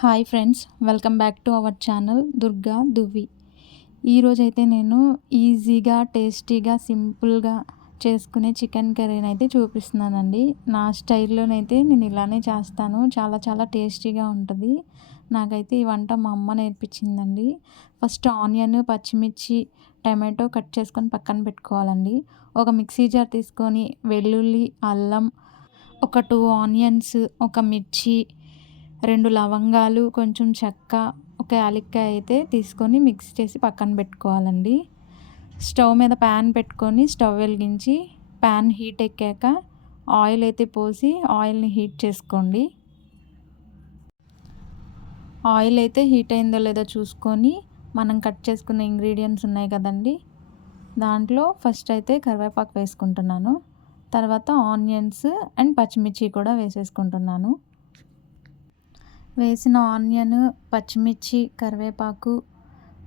Hi friends, welcome back to our channel Durga Duvvi. ఈరోజైతే నేను ఈజీగా, టేస్టీగా, సింపుల్గా చేసుకునే చికెన్ కర్రీని అయితే చూపిస్తున్నానండి. నా స్టైల్లోనైతే నేను ఇలానే చేస్తాను. చాలా చాలా టేస్టీగా ఉంటుంది. నాకైతే ఈ వంట మా అమ్మ నేర్పించిందండి. ఫస్ట్ ఆనియన్, పచ్చిమిర్చి, టమాటో కట్ చేసుకొని పక్కన పెట్టుకోవాలండి. ఒక మిక్సీ జార్ తీసుకొని వెల్లుల్లి, అల్లం, ఒక 2 ఆనియన్స్, ఒక మిర్చి, 2 లవంగాలు, కొంచెం చెక్క, ఒక యాలక్కాయ అయితే తీసుకొని మిక్స్ చేసి పక్కన పెట్టుకోవాలండి. స్టవ్ మీద ప్యాన్ పెట్టుకొని స్టవ్ వెలిగించి ప్యాన్ హీట్ ఎక్కాక ఆయిల్ అయితే పోసి ఆయిల్ని హీట్ చేసుకోండి. ఆయిల్ అయితే హీట్ అయిందో లేదో చూసుకొని మనం కట్ చేసుకున్న ఇంగ్రీడియంట్స్ ఉన్నాయి కదండి, దాంట్లో ఫస్ట్ అయితే కరివేపాకు వేసుకుంటున్నాను. తర్వాత ఆనియన్స్ అండ్ పచ్చిమిర్చి కూడా వేసేసుకుంటున్నాను. వేసిన ఆనియన్, పచ్చిమిర్చి, కరివేపాకు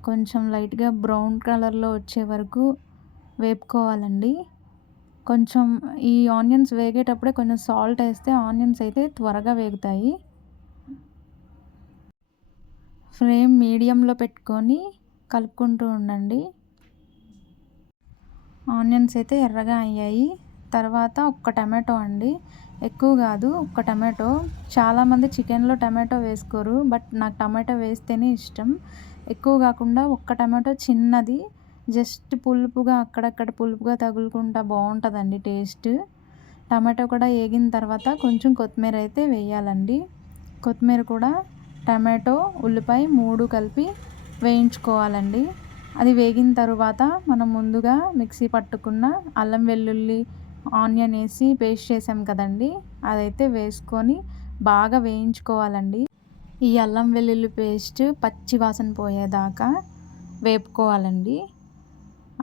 కొంచెం లైట్గా బ్రౌన్ కలర్లో వచ్చే వరకు వేపుకోవాలండి. కొంచెం ఈ ఆనియన్స్ వేగేటప్పుడే కొంచెం సాల్ట్ వేస్తే ఆనియన్స్ అయితే త్వరగా వేగుతాయి. ఫ్లేమ్ మీడియంలో పెట్టుకొని కలుపుకుంటూ ఉండండి. ఆనియన్స్ అయితే ఎర్రగా అయ్యాయి. తర్వాత ఒక్క టమాటో అండి, ఎక్కువ కాదు, ఒక్క టమాటో. చాలామంది చికెన్లో టమాటో వేసుకోరు, బట్ నాకు టమాటో వేస్తేనే ఇష్టం. ఎక్కువ కాకుండా ఒక్క టమాటో చిన్నది, జస్ట్ పులుపుగా అక్కడక్కడ పులుపుగా తగులుకుంటా బాగుంటుందండి టేస్ట్. టమాటో కూడా వేగిన తర్వాత కొంచెం కొత్తిమీర అయితే వేయాలండి. కొత్తిమీర కూడా టమాటో, ఉల్లిపాయ 3 కలిపి వేయించుకోవాలండి. అది వేగిన తరువాత మనం ముందుగా మిక్సీ పట్టుకున్న అల్లం వెల్లుల్లి ఆనియన్ వేసి పేస్ట్ చేసాం కదండి, అదైతే వేసుకొని బాగా వేయించుకోవాలండి. ఈ అల్లం వెల్లుల్లి పేస్ట్ పచ్చి వాసన పోయేదాకా వేపుకోవాలండి.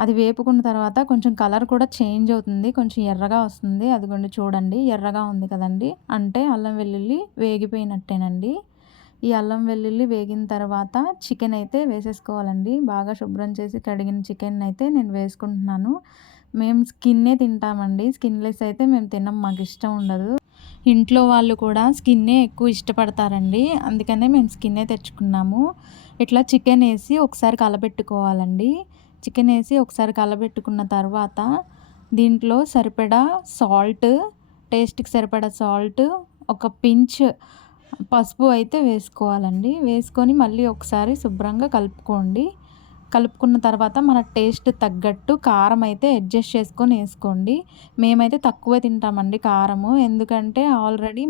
అది వేపుకున్న తర్వాత కొంచెం కలర్ కూడా చేంజ్ అవుతుంది, కొంచెం ఎర్రగా వస్తుంది. అదిగోండి చూడండి, ఎర్రగా ఉంది కదండి, అంటే అల్లం వెల్లుల్లి వేగిపోయినట్టేనండి. ఈ అల్లం వెల్లుల్లి వేగిన తర్వాత చికెన్ అయితే వేసేసుకోవాలండి. బాగా శుభ్రం చేసి కడిగిన చికెన్ అయితే నేను వేసుకుంటున్నాను. మేము స్కిన్నే తింటామండి, స్కిన్లెస్ అయితే మేము తినం, మాకు ఇష్టం ఉండదు. ఇంట్లో వాళ్ళు కూడా స్కిన్నే ఎక్కువ ఇష్టపడతారండి, అందుకనే మేము స్కిన్నే తెచ్చుకున్నాము. ఇట్లా చికెన్ వేసి ఒకసారి కలబెట్టుకోవాలండి. చికెన్ వేసి ఒకసారి కలబెట్టుకున్న తర్వాత దీంట్లో సరిపడా సాల్ట్, టేస్ట్కి సరిపడా సాల్ట్, ఒక పించ్ పసుపు అయితే వేసుకోవాలండి. వేసుకొని మళ్ళీ ఒకసారి శుభ్రంగా కలుపుకోండి. కలుపుకున్న తర్వాత మన టేస్ట్ తగ్గట్టు కారం అయితే అడ్జస్ట్ చేసుకొని వేసుకోండి. మేమైతే తక్కువే తింటామండి కారము, ఎందుకంటే ఆల్రెడీ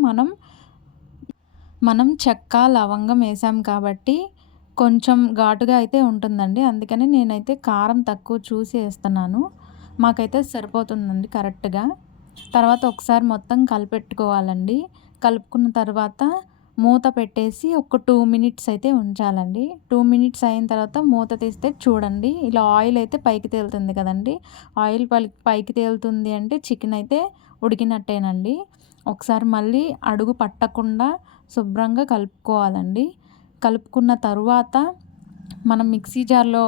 మనం చెక్క, లవంగం వేసాం కాబట్టి కొంచెం ఘాటుగా అయితే ఉంటుందండి. అందుకని నేనైతే కారం తక్కువ చూసి వేస్తున్నాను. మాకైతే సరిపోతుందండి కరెక్ట్గా. తర్వాత ఒకసారి మొత్తం కలిపెట్టుకోవాలండి. కలుపుకున్న తర్వాత మూత పెట్టేసి ఒక 2 మినిట్స్ అయితే ఉంచాలండి. 2 మినిట్స్ అయిన తర్వాత మూత తీస్తే చూడండి, ఇలా ఆయిల్ అయితే పైకి తేలుతుంది కదండి. ఆయిల్ పైకి తేలుతుంది అంటే చికెన్ అయితే ఉడికినట్టేనండి. ఒకసారి మళ్ళీ అడుగు పట్టకుండా శుభ్రంగా కలుపుకోవాలండి. కలుపుకున్న తరువాత మనం మిక్సీ జార్లో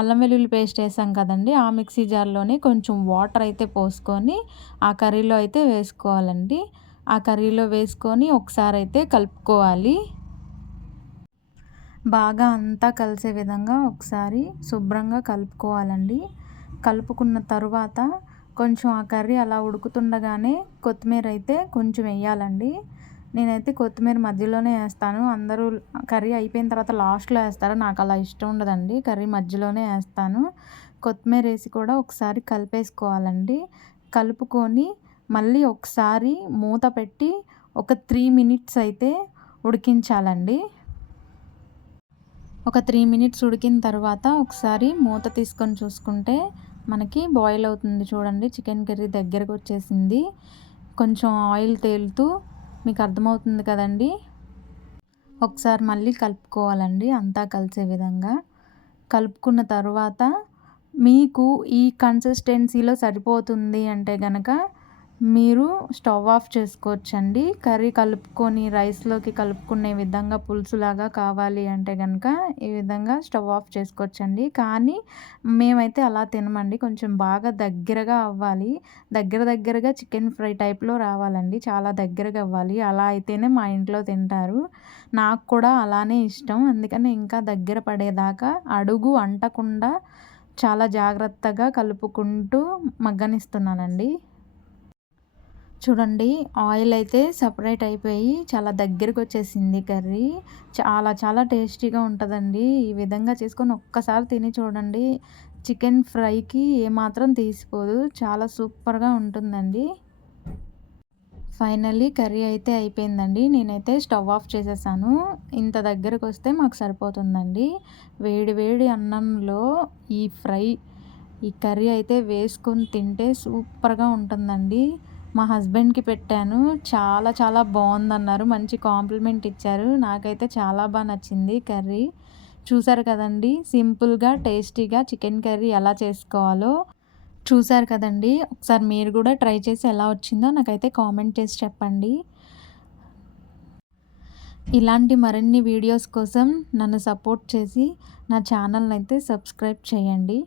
అల్లం వెల్లుల్లి పేస్ట్ వేసాం కదండి, ఆ మిక్సీ జార్లోనే కొంచెం వాటర్ అయితే పోసుకొని ఆ కర్రీలో అయితే వేసుకోవాలండి. ఆ కర్రీలో వేసుకొని ఒకసారి అయితే కలుపుకోవాలి. బాగా అంతా కలిసే విధంగా ఒకసారి శుభ్రంగా కలుపుకోవాలండి. కలుపుకున్న తరువాత కొంచెం ఆ కర్రీ అలా ఉడుకుతుండగానే కొత్తిమీర అయితే కొంచెం వేయాలండి. నేనైతే కొత్తిమీర మధ్యలోనే వేస్తాను, అందరూ కర్రీ అయిపోయిన తర్వాత లాస్ట్లో వేస్తారు, నాకు అలా ఇష్టం ఉండదండి, కర్రీ మధ్యలోనే వేస్తాను. కొత్తిమీర వేసి కూడా ఒకసారి కలిపేసుకోవాలండి. కలుపుకొని మళ్ళీ ఒకసారి మూత పెట్టి ఒక 3 మినిట్స్ అయితే ఉడికించాలండి. ఒక 3 మినిట్స్ ఉడికిన తర్వాత ఒకసారి మూత తీసుకొని చూసుకుంటే మనకి బాయిల్ అవుతుంది చూడండి. చికెన్ కర్రీ దగ్గరకు వచ్చేసింది, కొంచెం ఆయిల్ తేలుతూ మీకు అర్థమవుతుంది కదండి. ఒకసారి మళ్ళీ కలుపుకోవాలండి అంతా కలిసే విధంగా. కలుపుకున్న తర్వాత మీకు ఈ కన్సిస్టెన్సీలో సరిపోతుంది అంటే గనక మీరు స్టవ్ ఆఫ్ చేసుకోవచ్చండి. కర్రీ కలుపుకొని రైస్‌లోకి కలుపుకునే విధంగా పులుసులాగా కావాలి అంటే గనక ఈ విధంగా స్టవ్ ఆఫ్ చేసుకోవచ్చండి. కానీ మేమైతే అలా తినమండి. కొంచెం బాగా దగ్గరగా అవ్వాలి. దగ్గరగా చికెన్ ఫ్రై టైప్‌లో రావాలండి. చాలా దగ్గరగా అవ్వాలి. అలా అయితేనే మా ఇంట్లో తింటారు. నాకు కూడా అలానే ఇష్టం. అందుకని ఇంకా దగ్గర పడేదాకా అడుగు అంటకుండా చాలా జాగ్రత్తగా కలుపుకుంటూ మగ్గనిస్తున్నానండి. చూడండి, ఆయిల్ అయితే సెపరేట్ అయిపోయి చాలా దగ్గరకొచ్చేసింది కర్రీ. చాలా టేస్టీగా ఉంటదండి. ఈ విధంగా చేసుకొని ఒక్కసారి తిని చూడండి. చికెన్ ఫ్రైకి ఏమాత్రం తీసిపోదు. చాలా సూపర్‌గా ఉంటుందండి. ఫైనల్లీ కర్రీ అయితే అయిపోయిందండి. నేనైతే స్టవ్ ఆఫ్ చేసేసాను. ఇంత దగ్గరకొస్తే మాకు సరిపోతుందండి. వేడి వేడి అన్నంలో ఈ ఫ్రై, ఈ కర్రీ అయితే వేసుకొని తింటే సూపర్‌గా ఉంటుందండి. మా హస్బెండ్‌కి పెట్టాను. చాలా బావుందన్నారు. మంచి కాంప్లిమెంట్ ఇచ్చారు. నాకైతే చాలా నచ్చింది కర్రీ. చూసారు కదండీ! సింపుల్‌గా, టేస్టీగా చికెన్ కర్రీ ఎలా చేసుకోవాలో చూసారు కదండీ! ఒకసారి మీరు గూడా ట్రై చేసి ఎలా వచ్చిందో నాకైతే కామెంట్ చేసి చెప్పండి. ఇలాంటి మరిన్ని వీడియోస్ కోసం నన్ను సపోర్ట్ చేసి నా ఛానల్‌నైతే సబ్స్క్రైబ్ చేయండి.